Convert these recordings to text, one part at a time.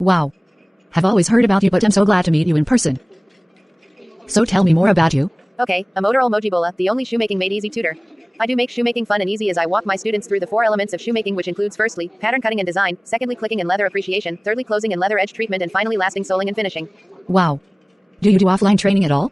Wow. Have always heard about you, but I'm so glad to meet you in person. So tell me more about you. Okay, I'm Oderol Mojibola, the only shoemaking made easy tutor. I do make shoemaking fun and easy as I walk my students through the 4 elements of shoemaking, which includes firstly, pattern cutting and design, secondly, clicking and leather appreciation, thirdly, closing and leather edge treatment, and finally, lasting soling and finishing. Wow. Do you do offline training at all?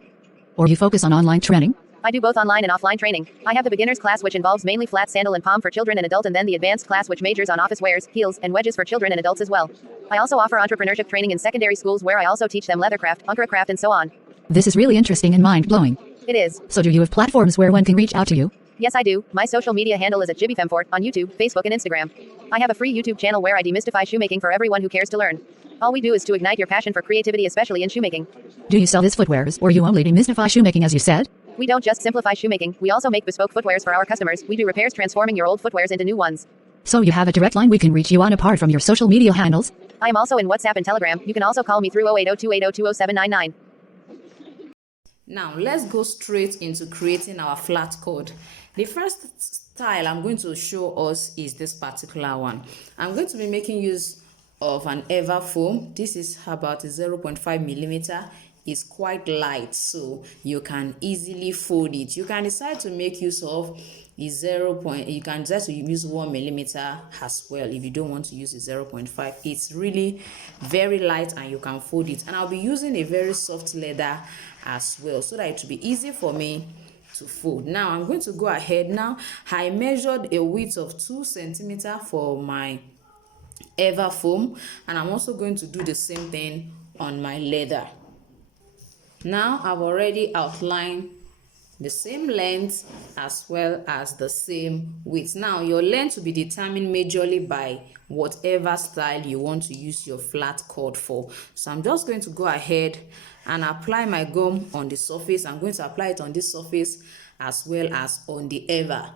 Or you focus on online training? I do both online and offline training. I have the beginners class, which involves mainly flat sandal and palm for children and adult, and then the advanced class, which majors on office wares, heels, and wedges for children and adults as well. I also offer entrepreneurship training in secondary schools where I also teach them leathercraft, punkercraft, and so on. This is really interesting and mind-blowing. It is. So do you have platforms where one can reach out to you? Yes, I do. My social media handle is at Jibbyfem Forte on YouTube, Facebook, and Instagram. I have a free YouTube channel where I demystify shoemaking for everyone who cares to learn. All we do is to ignite your passion for creativity, especially in shoemaking. Do you sell these footwears, or you only demystify shoemaking as you said? We don't just simplify shoemaking, we also make bespoke footwears for our customers. We do repairs, transforming your old footwears into new ones. So you have a direct line we can reach you on apart from your social media handles? I am also in WhatsApp and Telegram. You can also call me through 08028020799. Now let's go straight into creating our flat cord. The first style I'm going to show us is this particular one. I'm going to be making use of an ever foam. This is about 0.5 millimeter. It's quite light, so you can easily fold it. You can decide to make use of you can decide to use 1 millimeter as well if you don't want to use the 0.5. It's really very light and you can fold it, and I'll be using a very soft leather as well so that it will be easy for me to fold. Now I'm going to go ahead. Now I measured a width of 2 centimeters for my ever foam, and I'm also going to do the same thing on my leather. Now I've already outlined the same length as well as the same width. Now your length will be determined majorly by whatever style you want to use your flat cord for. So I'm just going to go ahead and apply my gum on the surface. I'm going to apply it on this surface as well as on the ever.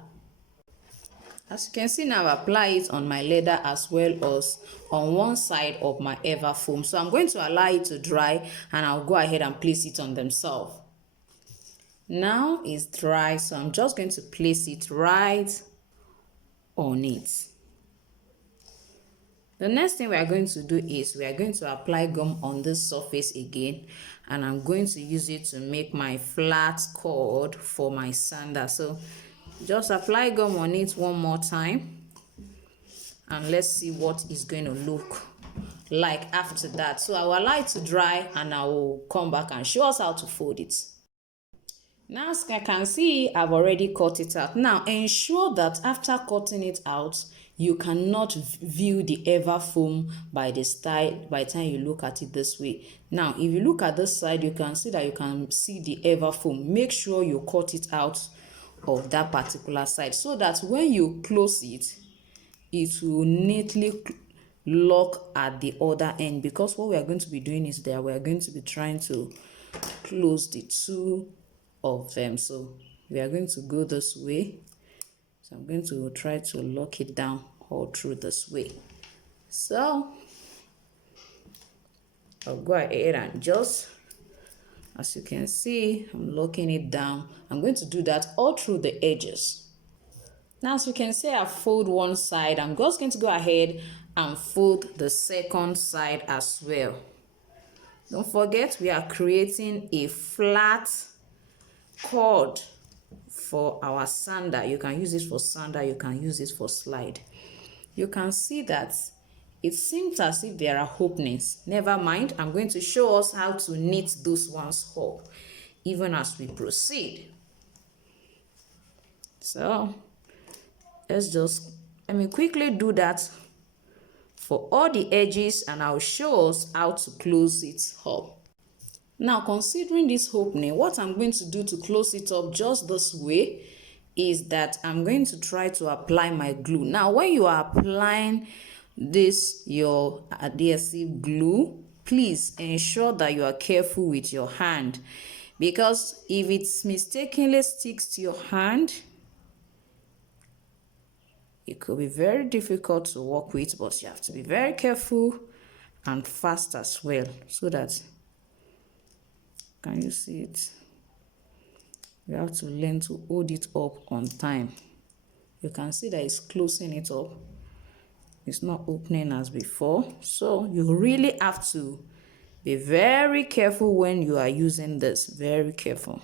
As you can see now, I've applied it on my leather as well as on one side of my ever foam. So I'm going to allow it to dry and I'll go ahead and place it on themselves. Now it's dry, so I'm just going to place it right on it. The next thing we are going to do is we are going to apply gum on this surface again, and I'm going to use it to make my flat cord for my sandal. So just apply gum on it one more time, and let's see what it's going to look like after that. So I will allow it to dry and I will come back and show us how to fold it. Now, as I can see, I've already cut it out. Now ensure that after cutting it out, you cannot view the ever foam by the time you look at it this way. Now if you look at this side, you can see that you can see the ever foam. Make sure you cut it out of that particular side so that when you close it, it will neatly lock at the other end, because what we are going to be doing is that we are going to be trying to close the two of them. So we are going to go this way. So I'm going to try to lock it down all through this way. So I'll go ahead and just, as you can see, I'm locking it down. I'm going to do that all through the edges. Now, as you can see, I fold one side. I'm just going to go ahead and fold the second side as well. Don't forget, we are creating a flat cord for our sandal. You can use it for sandal, you can use it for slide. You can see that it seems as if there are openings. Never mind, I'm going to show us how to knit those ones up even as we proceed. So let me quickly do that for all the edges, and I'll show us how to close it up. Now, considering this opening, what I'm going to do to close it up just this way is that I'm going to try to apply my glue. Now, when you are applying your adhesive glue, please ensure that you are careful with your hand, because if it mistakenly sticks to your hand, it could be very difficult to work with. But you have to be very careful and fast as well, so that, can you see it? You have to learn to hold it up on time. You can see that it's closing it up. It's not opening as before. So you really have to be very careful when you are using this. Very careful.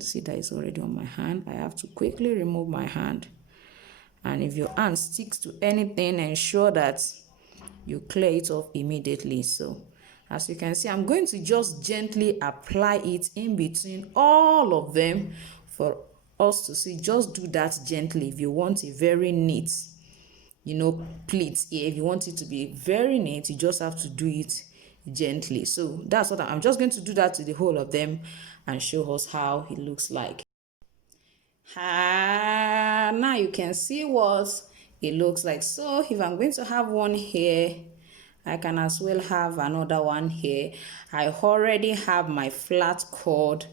See that it's already on my hand. I have to quickly remove my hand. And if your hand sticks to anything, ensure that you clear it off immediately. So as you can see, I'm going to just gently apply it in between all of them for us to see. Just do that gently if you want a very neat, pleat here. If you want it to be very neat, you just have to do it gently. So that's what I'm just going to do that to the whole of them and show us how it looks like. Now you can see what it looks like. So if I'm going to have one here, I can as well have another one here. I already have my flat cord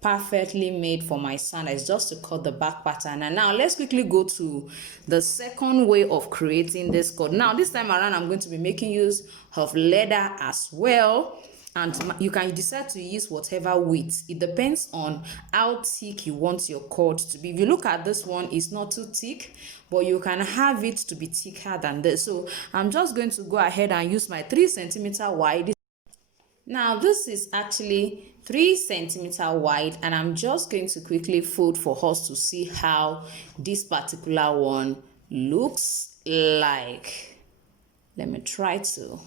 perfectly made for my sandal. It's just to cut the back pattern. And now let's quickly go to the second way of creating this cord. Now this time around, I'm going to be making use of leather as well. And you can decide to use whatever width. It depends on how thick you want your cord to be. If you look at this one, it's not too thick, but you can have it to be thicker than this. So I'm just going to go ahead and use my 3 centimeter wide. Now this is actually 3 centimeter wide, and I'm just going to quickly fold for us to see how this particular one looks like. Let me try to.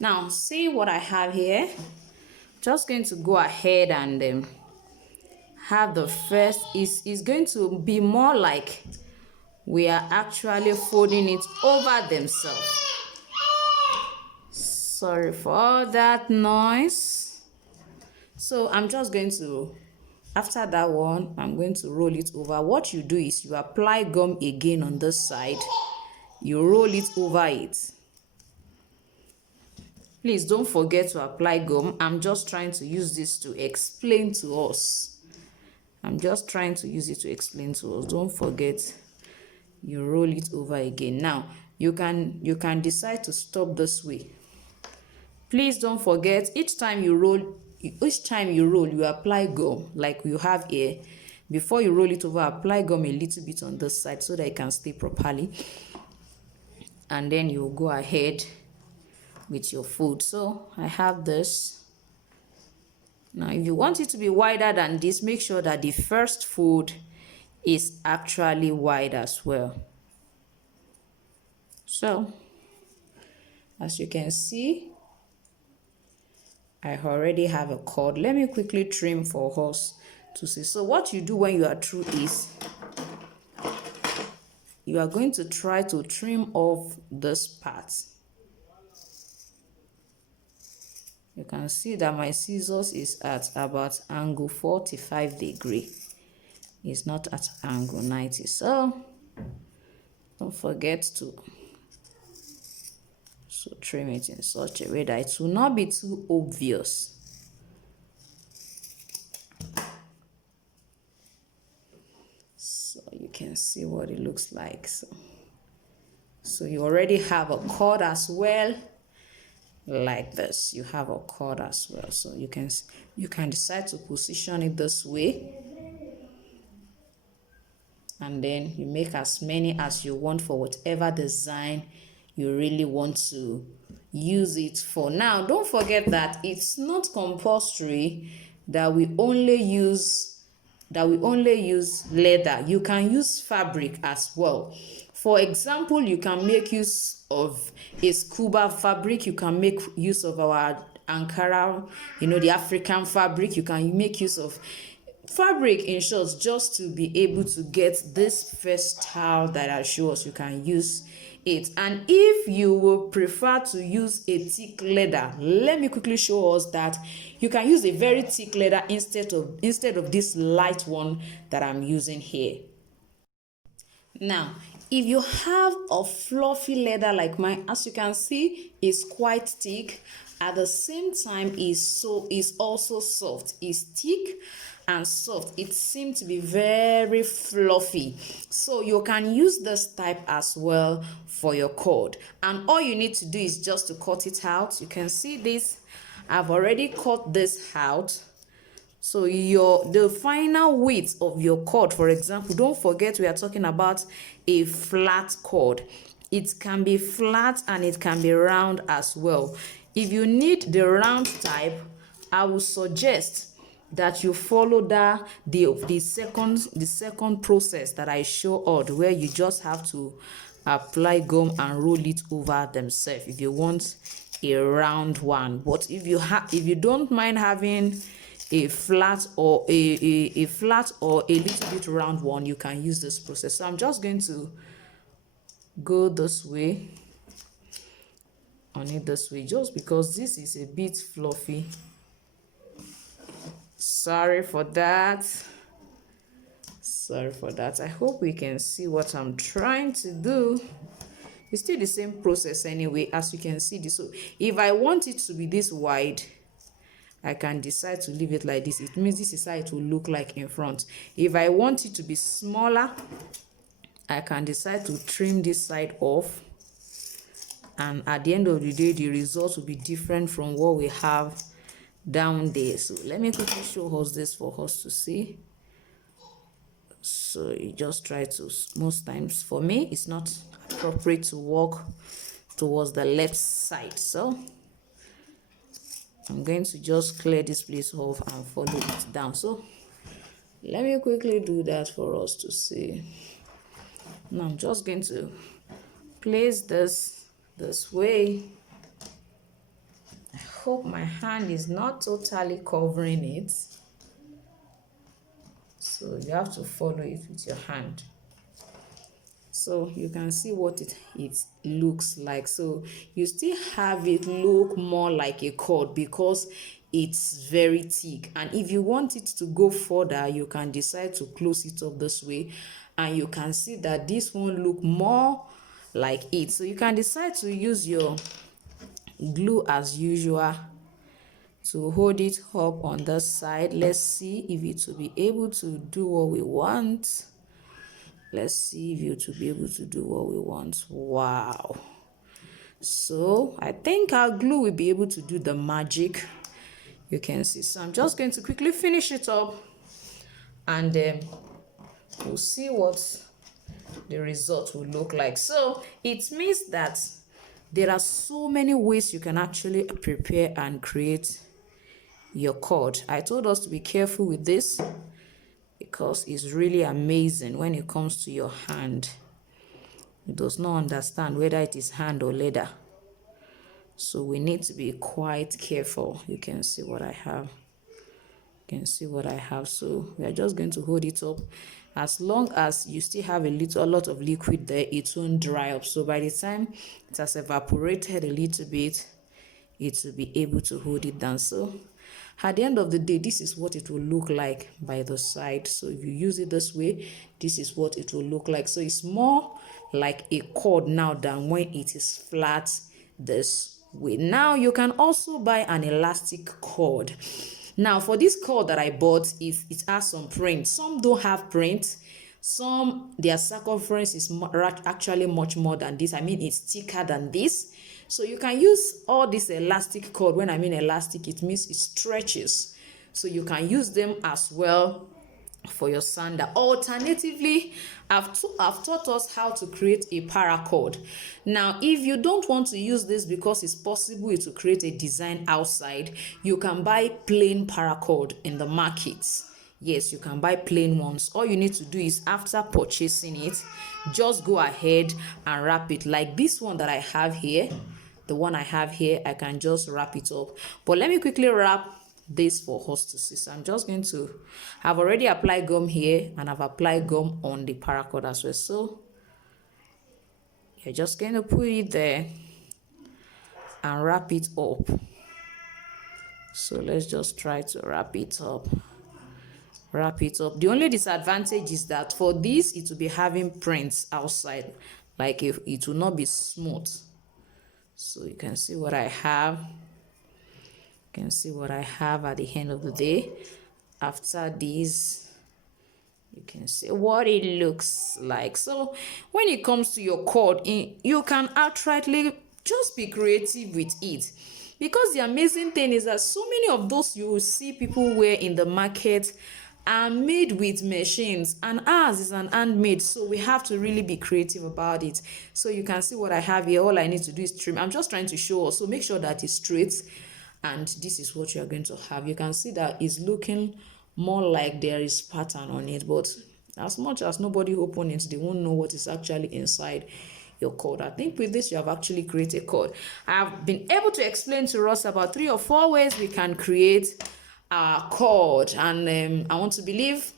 Now, see what I have here. Just going to go ahead and have the first is going to be more like we are actually folding it over themselves. Sorry for that noise. So I'm just going to, after that one, I'm going to roll it over. What you do is you apply gum again on this side. You roll it over it. Please don't forget to apply gum. I'm just trying to use this to explain to us. I'm just trying to use it to explain to us. Don't forget, you roll it over again. Now, you can decide to stop this way. Please don't forget, each time you roll, you apply gum like you have here. Before you roll it over, apply gum a little bit on this side so that it can stay properly. And then you go ahead with your fold. So I have this. Now if you want it to be wider than this, make sure that the first fold is actually wide as well. So as you can see, I already have a cord. Let me quickly trim for us to see. So what you do when you are through is you are going to try to trim off this part. You can see that my scissors is at about angle 45 degrees. It's not at angle 90. So don't forget to trim it in such a way that it will not be too obvious. So you can see what it looks like. So you already have a cord as well. Like this, you have a cord as well. So you can decide to position it this way, and then you make as many as you want for whatever design you really want to use it for. Now don't forget that it's not compulsory that we only use leather. You can use fabric as well. For example, you can make use of a scuba fabric. You can make use of our Ankara, the African fabric. You can make use of fabric, in short, just to be able to get this first style that I show us. You can use it. And if you will prefer to use a thick leather, let me quickly show us that you can use a very thick leather instead of this light one that I'm using here. Now, if you have a fluffy leather like mine, as you can see, it's quite thick. At the same time, is also soft. It's thick and soft. It seems to be very fluffy. So you can use this type as well for your cord. And all you need to do is just to cut it out. You can see this. I've already cut this out So the final width of your cord, for example, don't forget we are talking about a flat cord. It can be flat and it can be round as well. If you need the round type, I would suggest that you follow the second process that I showed, where you just have to apply gum and roll it over themselves if you want a round one. But if you don't mind having a flat or a flat or a little bit round one, you can use this process. So I'm just going to go this way on it this way, just because this is a bit fluffy. Sorry for that. I hope we can see what I'm trying to do. It's still the same process anyway, as you can see this. So if I want it to be this wide, I can decide to leave it like this. It means this is how it will look like in front. If I want it to be smaller, I can decide to trim this side off, and at the end of the day, the result will be different from what we have down there. So let me quickly show us this for us to see. So you just try to, most times for me it's not appropriate to walk towards the left side, so I'm going to just clear this place off and follow it down. So let me quickly do that for us to see. Now I'm just going to place this way. I hope my hand is not totally covering it. So you have to follow it with your hand. So you can see what it looks like. So you still have it look more like a cord because it's very thick. And if you want it to go further, you can decide to close it up this way, and you can see that this one look more like it. So you can decide to use your glue as usual to hold it up on this side. Let's see if it will be able to do what we want. Let's see if it will be able to do what we want. Wow. So I think our glue will be able to do the magic. You can see. So I'm just going to quickly finish it up, and then we'll see what the result will look like. So it means that there are so many ways you can actually prepare and create your cord. I told us to be careful with this because it's really amazing when it comes to your hand. It does not understand whether it is hand or leather. So we need to be quite careful. You can see what I have. You can see what I have. So we are just going to hold it up. As long as you still have a lot of liquid there, it won't dry up. So by the time it has evaporated a little bit, it will be able to hold it down. So at the end of the day, this is what it will look like by the side. So if you use it this way, this is what it will look like. So it's more like a cord now than when it is flat this way. Now you can also buy an elastic cord. Now for this cord that I bought, it has some print. Some don't have print. Some, their circumference is actually much more than this. I mean, it's thicker than this. So you can use all this elastic cord. When I mean elastic, it means it stretches. So you can use them as well for your sandal. Alternatively, I've taught us how to create a paracord. Now, if you don't want to use this because it's possible to create a design outside, you can buy plain paracord in the markets. Yes, you can buy plain ones. All you need to do is, after purchasing it, just go ahead and wrap it like this one that I have here. The one I have here, I can just wrap it up. But let me quickly wrap this for us to see. So I'm just going to, I've already applied gum here, and I've applied gum on the paracord as well. So you're just going to put it there and wrap it up. So let's just try to wrap it up. Wrap it up. The only disadvantage is that for this, it will be having prints outside, like if it will not be smooth. So you can see what I have. You can see what I have at the end of the day. After this, you can see what it looks like. So when it comes to your cord, you can outrightly just be creative with it. Because the amazing thing is that so many of those you will see people wear in the market are made with machines, and ours is an handmade, so we have to really be creative about it. So you can see what I have here. All I need to do is trim. I'm just trying to show us, so make sure that it's straight, and this is what you are going to have. You can see that it's looking more like there is pattern on it, but as much as nobody open it, they won't know what is actually inside your cord. I think with this you have actually created a cord. I've been able to explain to us about 3 or 4 ways we can create our cord, and I want to believe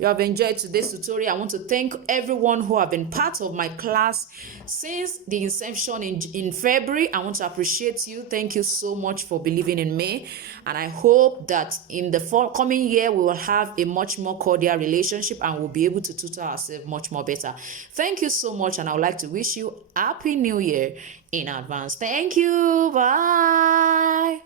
you have enjoyed today's tutorial. I want to thank everyone who have been part of my class since the inception in February. I want to appreciate you. Thank you so much for believing in me, and I hope that in the forthcoming year we will have a much more cordial relationship and we'll be able to tutor ourselves much more better. Thank you so much, and I would like to wish you Happy New Year in advance. Thank you. Bye.